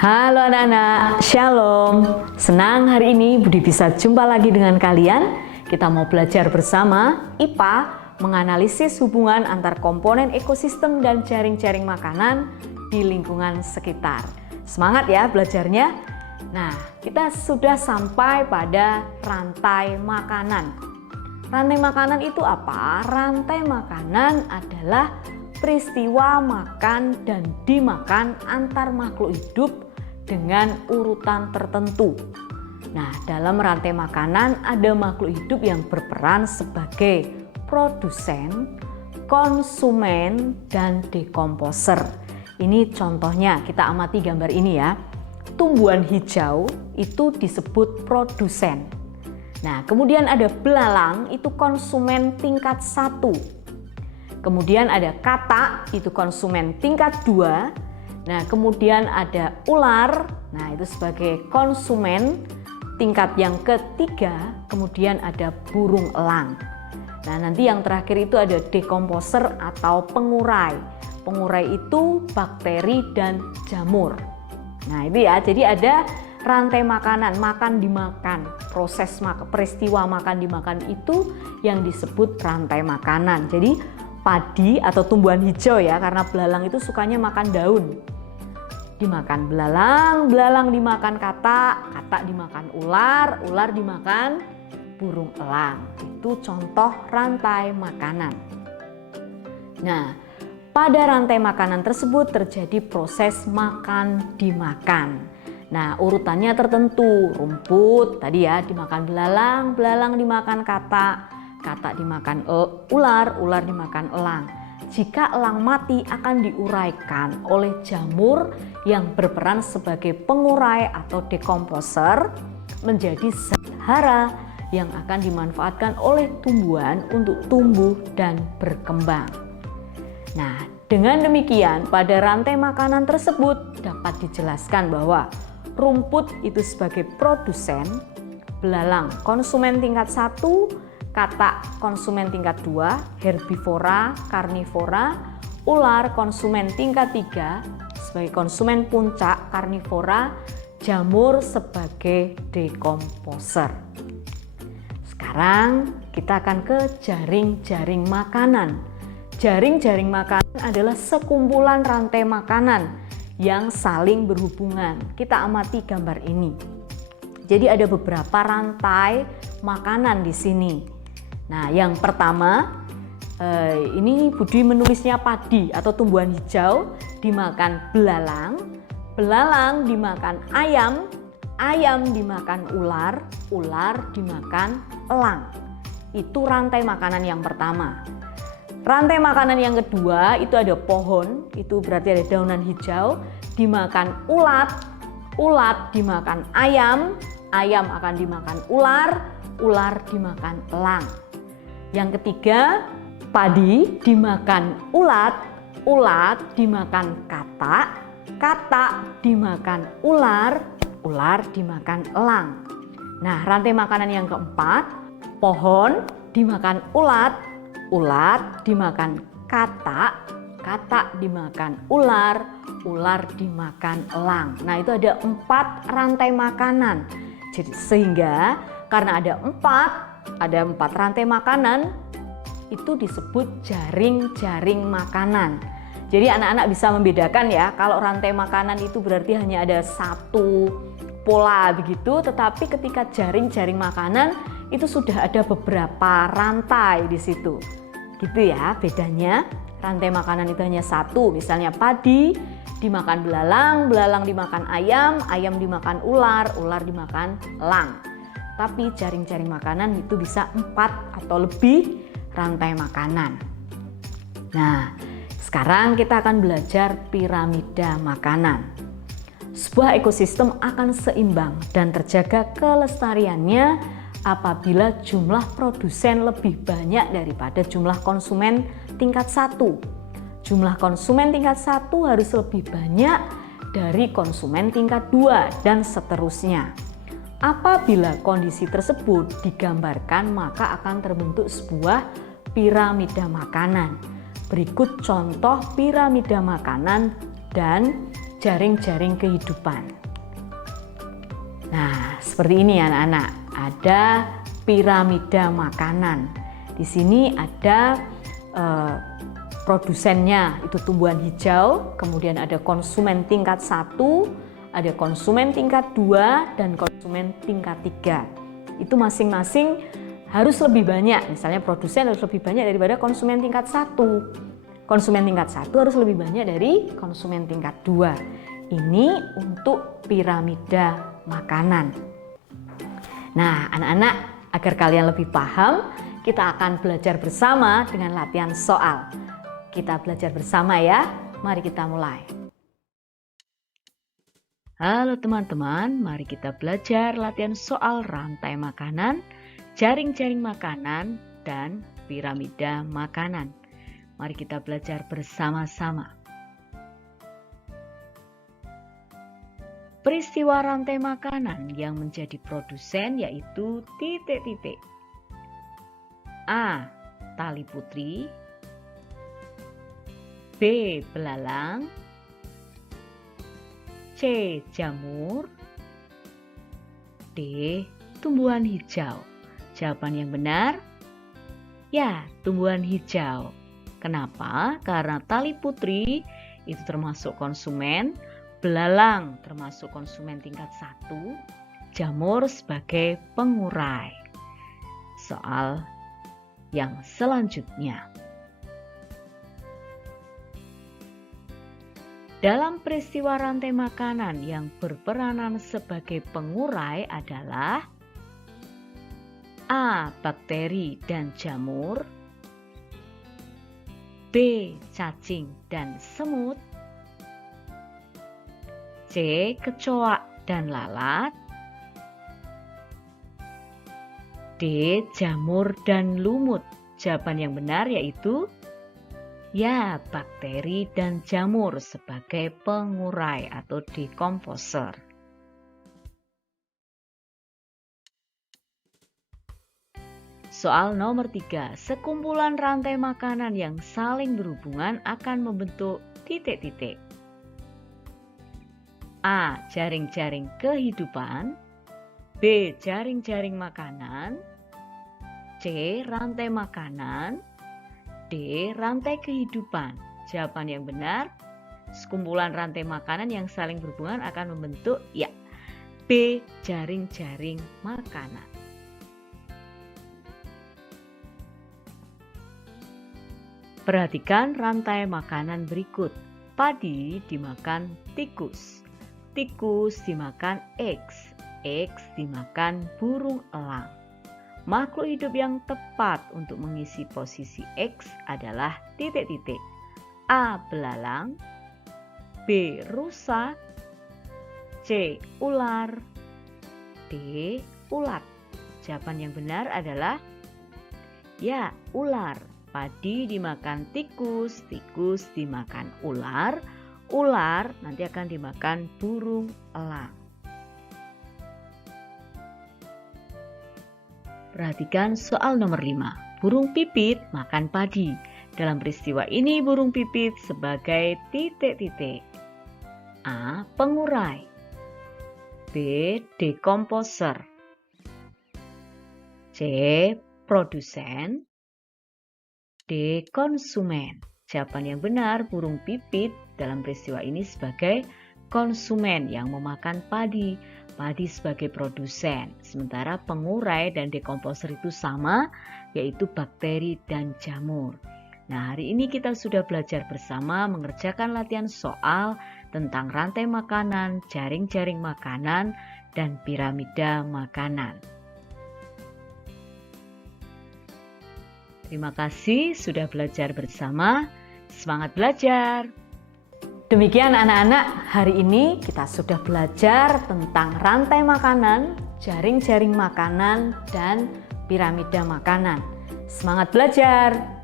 Halo anak-anak, Shalom. Senang hari ini Budi bisa jumpa lagi dengan kalian. Kita mau belajar bersama IPA menganalisis hubungan antar komponen ekosistem dan jaring-jaring makanan di lingkungan sekitar. Semangat ya belajarnya. Nah, kita sudah sampai pada rantai makanan. Rantai makanan itu apa? Rantai makanan adalah peristiwa makan dan dimakan antar makhluk hidup dengan urutan tertentu. Nah, dalam rantai makanan ada makhluk hidup yang berperan sebagai produsen, konsumen, dan dekomposer. Ini contohnya, kita amati gambar ini ya. Tumbuhan hijau itu disebut produsen. Nah, kemudian ada belalang, itu konsumen tingkat 1. Kemudian ada katak, itu konsumen tingkat 2. Nah, kemudian ada ular, nah itu sebagai konsumen tingkat yang ketiga. Kemudian ada burung elang. Nah, nanti yang terakhir itu ada dekomposer atau pengurai. Pengurai itu bakteri dan jamur. Nah, itu ya, jadi ada rantai makanan, makan dimakan. Proses peristiwa makan dimakan itu yang disebut rantai makanan. Jadi padi atau tumbuhan hijau ya, karena belalang itu sukanya makan daun. Dimakan belalang, belalang dimakan katak, katak dimakan ular, ular dimakan burung elang. Itu contoh rantai makanan. Nah, pada rantai makanan tersebut terjadi proses makan dimakan. Nah, urutannya tertentu. Rumput tadi ya dimakan belalang, belalang dimakan katak, katak dimakan ular, ular dimakan elang. Jika elang mati akan diuraikan oleh jamur yang berperan sebagai pengurai atau dekomposer menjadi zat hara yang akan dimanfaatkan oleh tumbuhan untuk tumbuh dan berkembang. Nah, dengan demikian pada rantai makanan tersebut dapat dijelaskan bahwa rumput itu sebagai produsen, belalang konsumen tingkat 1, katak konsumen tingkat 2, herbivora, karnivora, ular konsumen tingkat 3 sebagai konsumen puncak karnivora, jamur sebagai dekomposer. Sekarang kita akan ke jaring-jaring makanan. Jaring-jaring makanan adalah sekumpulan rantai makanan yang saling berhubungan. Kita amati gambar ini. Jadi ada beberapa rantai makanan di sini. Nah, yang pertama, ini Budi menulisnya padi atau tumbuhan hijau dimakan belalang, belalang dimakan ayam, ayam dimakan ular, ular dimakan elang. Itu rantai makanan yang pertama. Rantai makanan yang kedua itu ada pohon, itu berarti ada daunan hijau, dimakan ulat, ulat dimakan ayam, ayam akan dimakan ular, ular dimakan elang. Yang ketiga, padi dimakan ulat, ulat dimakan katak, katak dimakan ular, ular dimakan elang. Nah, rantai makanan yang keempat, pohon dimakan ulat, ulat dimakan katak, katak dimakan ular, ular dimakan elang. Nah, itu ada 4 rantai makanan. Jadi sehingga karena ada 4 rantai makanan, itu disebut jaring-jaring makanan. Jadi anak-anak bisa membedakan ya, kalau rantai makanan itu berarti hanya ada 1 pola begitu, tetapi ketika jaring-jaring makanan itu sudah ada beberapa rantai di situ. Gitu ya bedanya. Rantai makanan itu hanya 1, misalnya padi dimakan belalang, belalang dimakan ayam, ayam dimakan ular, ular dimakan elang. Tapi jaring-jaring makanan itu bisa 4 atau lebih rantai makanan. Nah, sekarang kita akan belajar piramida makanan. Sebuah ekosistem akan seimbang dan terjaga kelestariannya apabila jumlah produsen lebih banyak daripada jumlah konsumen tingkat 1. Jumlah konsumen tingkat 1 harus lebih banyak dari konsumen tingkat 2 dan seterusnya. Apabila kondisi tersebut digambarkan, maka akan terbentuk sebuah piramida makanan. Berikut contoh piramida makanan dan jaring-jaring kehidupan. Nah, seperti ini anak-anak, ada piramida makanan. Di sini ada produsennya, itu tumbuhan hijau, kemudian ada konsumen tingkat 1, ada konsumen tingkat 2, dan konsumen tingkat 3. Itu masing-masing harus lebih banyak, misalnya produsen harus lebih banyak daripada konsumen tingkat 1. Konsumen tingkat 1 harus lebih banyak dari konsumen tingkat 2. Ini untuk piramida makanan. Nah, anak-anak, agar kalian lebih paham, kita akan belajar bersama dengan latihan soal. Kita belajar bersama ya. Mari kita mulai. Halo teman-teman, mari kita belajar latihan soal rantai makanan, jaring-jaring makanan, dan piramida makanan. Mari kita belajar bersama-sama. Peristiwa rantai makanan yang menjadi produsen yaitu titik-titik. A. Tali putri. B. Belalang. C. Jamur. D. Tumbuhan hijau. Jawaban yang benar? Ya, tumbuhan hijau. Kenapa? Karena tali putri itu termasuk konsumen, belalang termasuk konsumen tingkat 1, jamur sebagai pengurai. Soal yang selanjutnya. Dalam peristiwa rantai makanan yang berperanan sebagai pengurai adalah A. Bakteri dan jamur. B. Cacing dan semut. C. Kecoak dan lalat. D. Jamur dan lumut. Jawaban yang benar yaitu ya, bakteri dan jamur sebagai pengurai atau dekomposer. Soal nomor 3. Sekumpulan rantai makanan yang saling berhubungan akan membentuk titik-titik. A. Jaring-jaring kehidupan. B. Jaring-jaring makanan. C. Rantai makanan. D. Rantai kehidupan. Jawaban yang benar, sekumpulan rantai makanan yang saling berhubungan akan membentuk ya, B. Jaring-jaring makanan. Perhatikan rantai makanan berikut. Padi dimakan tikus. Tikus dimakan X. X dimakan burung elang. Makhluk hidup yang tepat untuk mengisi posisi X adalah titik-titik. A. Belalang. B. Rusa. C. Ular. D. Ulat. Jawaban yang benar adalah ya, ular. Padi dimakan tikus, tikus dimakan ular, ular nanti akan dimakan burung elang. Perhatikan soal nomor 5. Burung pipit makan padi. Dalam peristiwa ini burung pipit sebagai titik-titik. A. Pengurai. B. Dekomposer. C. Produsen. D. Konsumen. Jawaban yang benar, burung pipit dalam peristiwa ini sebagai konsumen yang memakan padi. Padi sebagai produsen, sementara pengurai dan dekomposer itu sama, yaitu bakteri dan jamur. Nah, hari ini kita sudah belajar bersama mengerjakan latihan soal tentang rantai makanan, jaring-jaring makanan, dan piramida makanan. Terima kasih sudah belajar bersama. Semangat belajar! Demikian anak-anak, hari ini kita sudah belajar tentang rantai makanan, jaring-jaring makanan, dan piramida makanan. Semangat belajar!